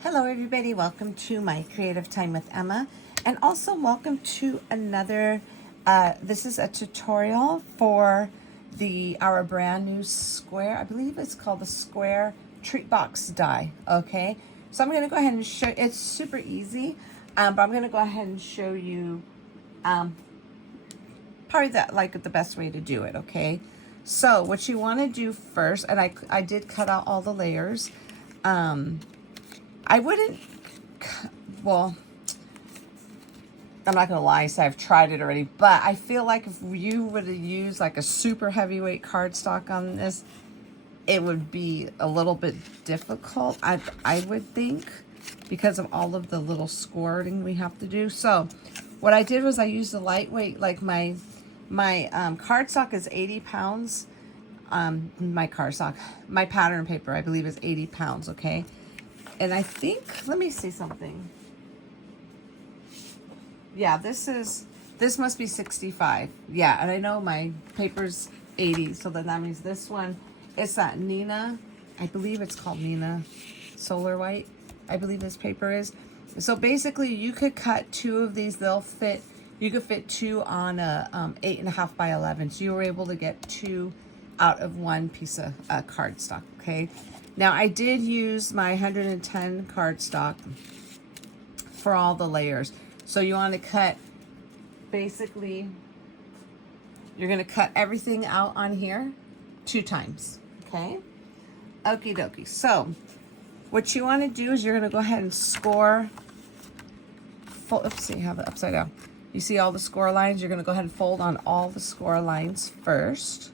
Hello everybody, welcome to my Creative Time with Emma, and also welcome to another, this is a tutorial for our brand new square, I believe it's called the square treat box die, okay? So I'm going to go ahead and show, it's super easy, but I'm going to go ahead and show you probably the best way to do it, okay? So what you want to do first, and I did cut out all the layers, I wouldn't, well, I'm not going to lie, so I've tried it already, but I feel like if you would have used like a super heavyweight cardstock on this, it would be a little bit difficult, I would think, because of all of the little squirting we have to do. So what I did was I used a lightweight, like my cardstock is 80 pounds. My pattern paper, I believe, is 80 pounds, okay? And I think, let me see something. Yeah, this must be 65. Yeah, and I know my paper's 80, so then that means this one, it's that Nina, I believe it's called Nina Solar White, I believe this paper is. So basically you could cut two of these, they'll fit, you could fit two on a 8.5 by 11. So you were able to get two out of one piece of cardstock, okay? Now I did use my 110 cardstock for all the layers. So you want to cut, basically, you're going to cut everything out on here 2 times, okay? Okie dokie. So what you want to do is you're going to go ahead and score, oops, see, I have it upside down. You see all the score lines? You're going to go ahead and fold on all the score lines first.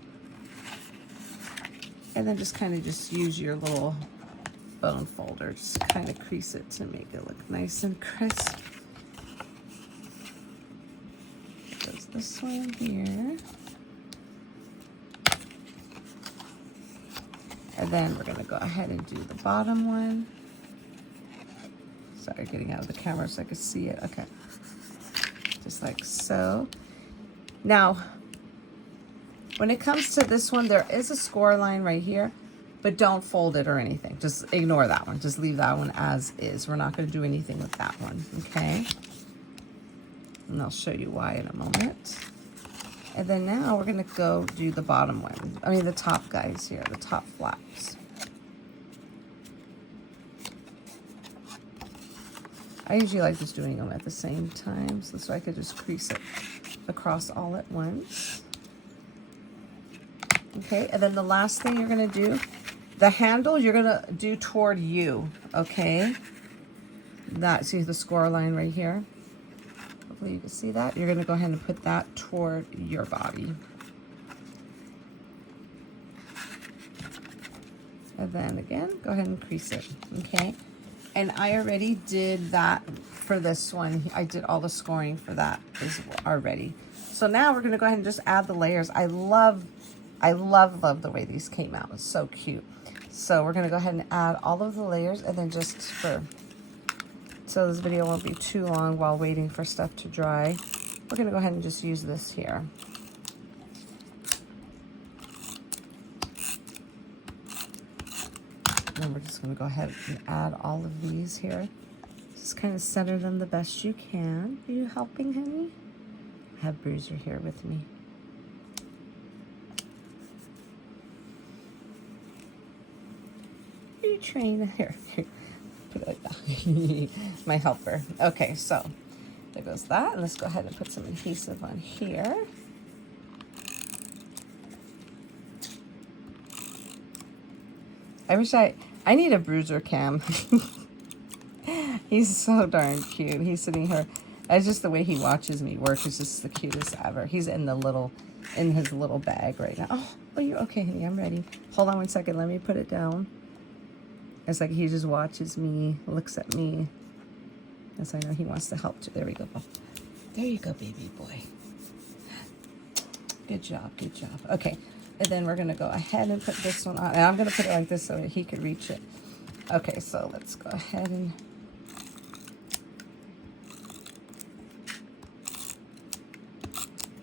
And then just kind of just use your little bone folder. Just kind of crease it to make it look nice and crisp. Goes this one here. And then we're going to go ahead and do the bottom one. Sorry, getting out of the camera so I could see it. Okay. Just like so. Now, when it comes to this one, there is a score line right here, but don't fold it or anything. Just ignore that one. Just leave that one as is. We're not going to do anything with that one, okay? And I'll show you why in a moment. And then now we're going to go do the bottom one. I mean, the top guys here, the top flaps. I usually like just doing them at the same time, so I could just crease it across all at once. Okay, and then the last thing you're going to do, the handle you're going to do toward you, okay? That, see the score line right here? Hopefully you can see that. You're going to go ahead and put that toward your body. And then again, go ahead and crease it, okay? And I already did that for this one. I did all the scoring for that already. So now we're going to go ahead and just add the layers. I love the way these came out. It's so cute. So we're going to go ahead and add all of the layers, and then just so this video won't be too long while waiting for stuff to dry, we're going to go ahead and just use this here. And then we're just going to go ahead and add all of these here. Just kind of center them the best you can. Are you helping, honey? I have Bruiser here with me. Train here, put it down. My helper. Okay, so there goes that. And let's go ahead and put some adhesive on here. I wish I need a Bruiser cam. He's so darn cute. He's sitting here. It's just the way he watches me work is just the cutest ever. He's in his little bag right now. Oh, you're okay, honey. I'm ready. Hold on one second. Let me put it down. It's like he just watches me, looks at me. Yes, I know he wants to help too. There we go. There you go, baby boy. Good job, good job. Okay, and then we're gonna go ahead and put this one on. And I'm gonna put it like this so that he could reach it. Okay, so let's go ahead and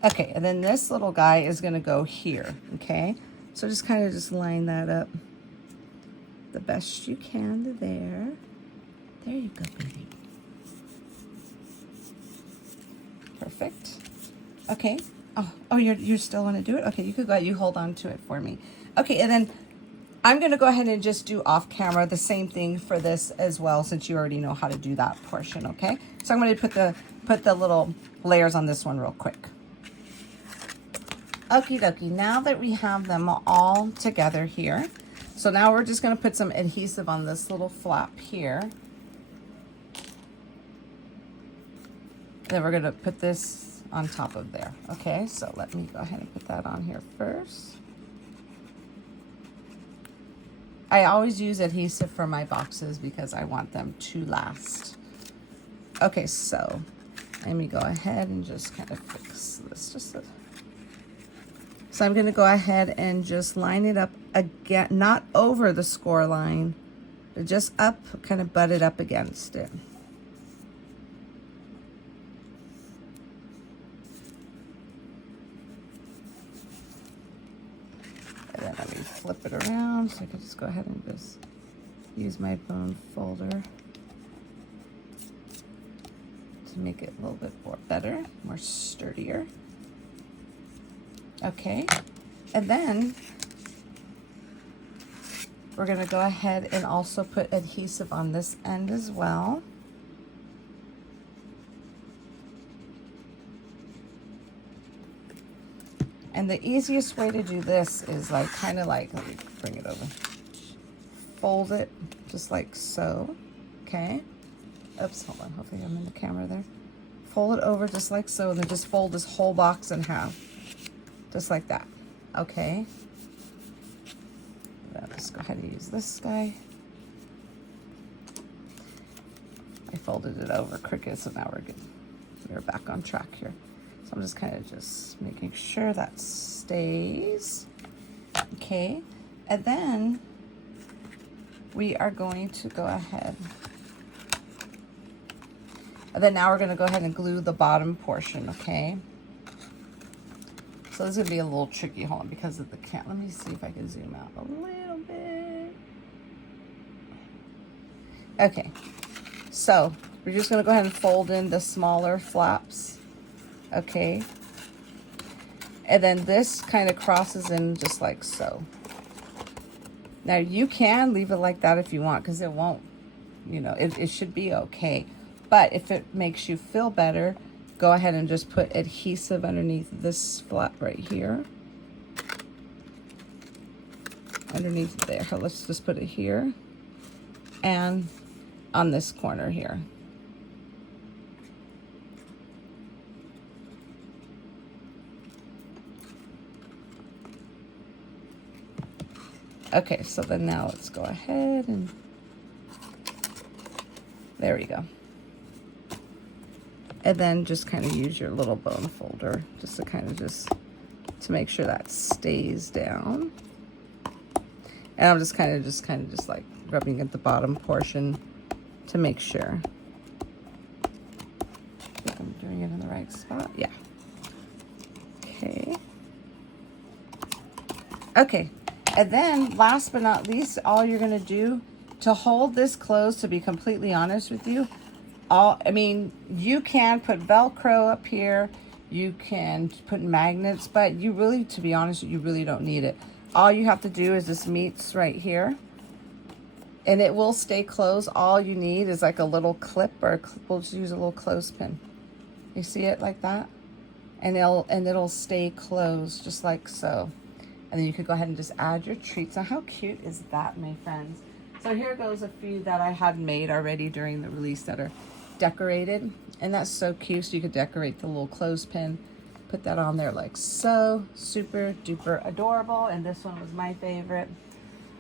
okay, and then this little guy is gonna go here, okay? So just kind of just line that up the best you can to there. go, baby. Perfect. Okay. Oh, you still want to do it? Okay, you could go ahead. You hold on to it for me. Okay, and then I'm going to go ahead and just do off camera the same thing for this as well, since you already know how to do that portion, okay? So I'm going to put the little layers on this one real quick. Okie dokie, now that we have them all together here, so now we're just going to put some adhesive on this little flap here. Then we're going to put this on top of there, okay? So let me go ahead and put that on here first. I always use adhesive for my boxes because I want them to last. Okay, so let me go ahead and just kind of fix this. So I'm going to go ahead and just line it up again, not over the score line, but just up, kind of butt it up against it. And then let me flip it around so I can just go ahead and just use my bone folder to make it a little bit more better, more sturdier. Okay, and then we're going to go ahead and also put adhesive on this end as well. And the easiest way to do this is like, kind of like, let me bring it over. Fold it just like so, okay? Oops, hold on, hopefully I'm in the camera there. Fold it over just like so, and then just fold this whole box in half. Just like that, okay? Now let's go ahead and use this guy. I folded it over crooked, so now we're good. We're back on track here. So I'm just kind of just making sure that stays. Okay, and then we are going to go ahead. And then now we're going to go ahead and glue the bottom portion, okay? So this is going to be a little tricky, hold on, because of the cat. Let me see if I can zoom out a little bit. Okay, so we're just going to go ahead and fold in the smaller flaps, okay? And then this kind of crosses in just like so. Now you can leave it like that if you want, because it won't, you know, it should be okay. But if it makes you feel better, go ahead and just put adhesive underneath this flap right here. Underneath there. So let's just put it here. And on this corner here. Okay, so then now let's go ahead and there we go. And then just kind of use your little bone folder just to kind of to make sure that stays down. And I'm just kind of like rubbing at the bottom portion to make sure. I think I'm doing it in the right spot. Yeah. Okay. Okay. And then last but not least, all you're going to do to hold this closed, to be completely honest with you, I mean, you can put Velcro up here, you can put magnets, but you really, to be honest, you really don't need it. All you have to do is this meets right here, and it will stay closed. All you need is like a little clip, or we'll just use a little clothespin. You see it like that? And it'll stay closed just like so. And then you could go ahead and just add your treats. Now, how cute is that, my friends? So here goes a few that I had made already during the release that are decorated. And that's so cute. So you could decorate the little clothespin. Put that on there like so. Super duper adorable. And this one was my favorite.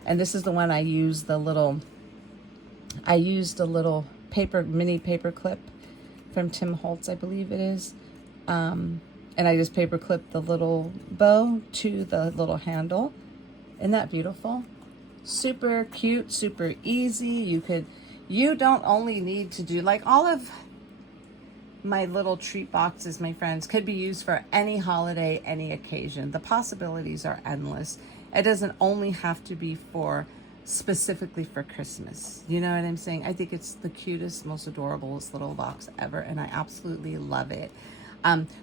And this is the one I used the little mini paper clip from Tim Holtz, I believe it is. And I just paper clipped the little bow to the little handle. Isn't that beautiful? Super cute, super easy. You don't only need to do, like, all of my little treat boxes, my friends, could be used for any holiday, any occasion. The possibilities are endless. It doesn't only have to be for specifically for Christmas. You know what I'm saying? I think it's the cutest, most adorablest little box ever, and I absolutely love it.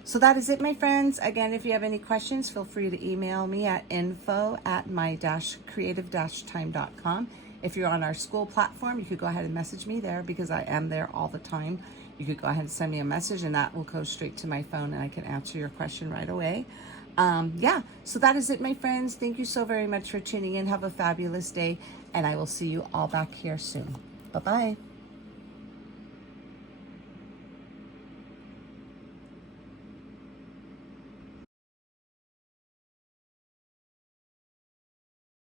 So that is it, my friends. Again, if you have any questions, feel free to email me at info@my-creative-time.com. If you're on our school platform, you could go ahead and message me there because I am there all the time. You could go ahead and send me a message and that will go straight to my phone and I can answer your question right away. Yeah, so that is it, my friends. Thank you so very much for tuning in. Have a fabulous day, and I will see you all back here soon. Bye-bye.